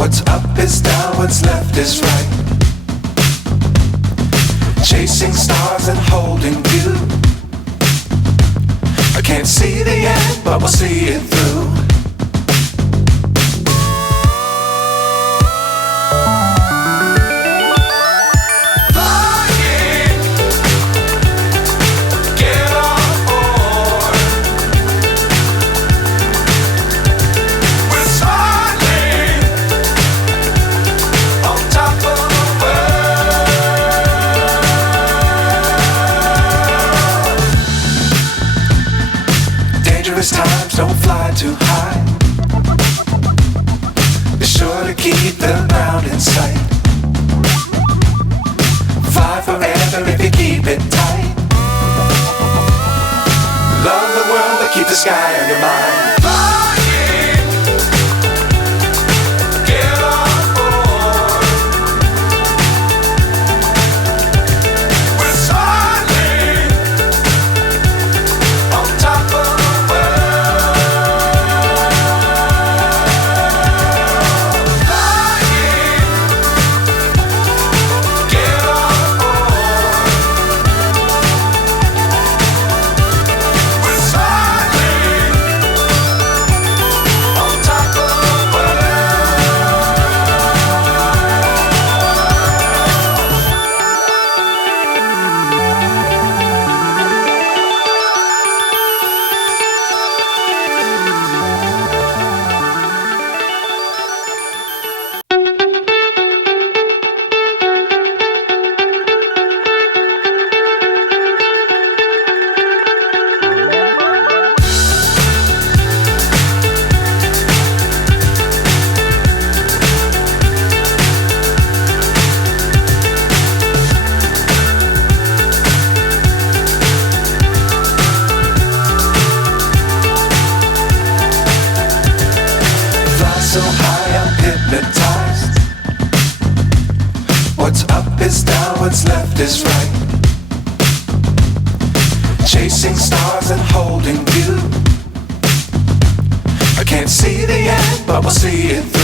What's up is down, what's left is right. Chasing stars and holding you. I can't see the end, but we'll see it through. Times don't fly too high. Be sure to keep the ground in sight. Fly forever if you keep it tight. Love the world but keep the sky on your mind. So high I'm hypnotized. What's up is down, what's left is right. Chasing stars and holding you. I can't see the end, but we'll see it through.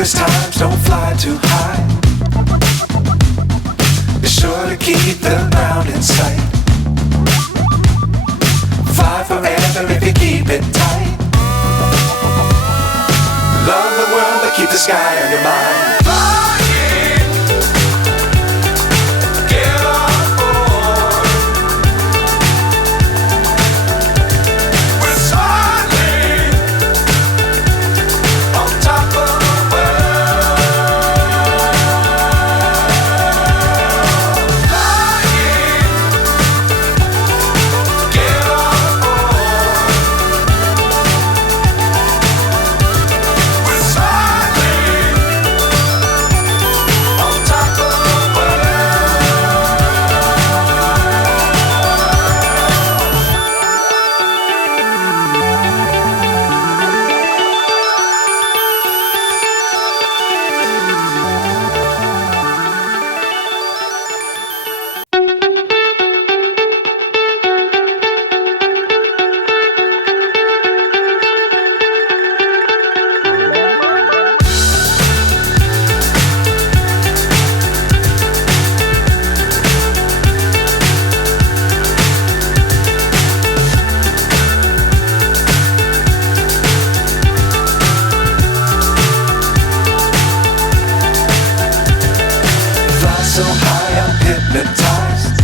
Times don't fly too high. Be sure to keep the ground in sight. Fly forever if you keep it tight. Love the world but keep the sky on your mind. So high I'm hypnotized.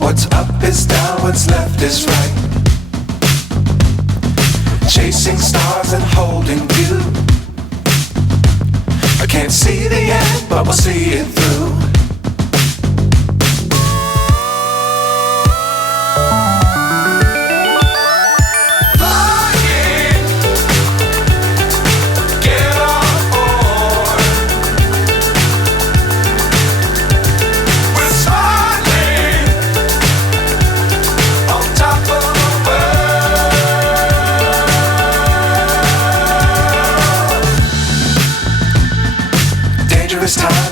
What's up is down, what's left is right. Chasing stars and holding you. I can't see the end, but we'll see it through. Flying, get on board.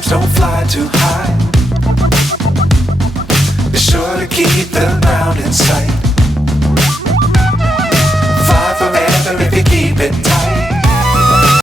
clouds, don't fly too high. Be sure to keep the ground in sight. Fly forever if you keep it tight.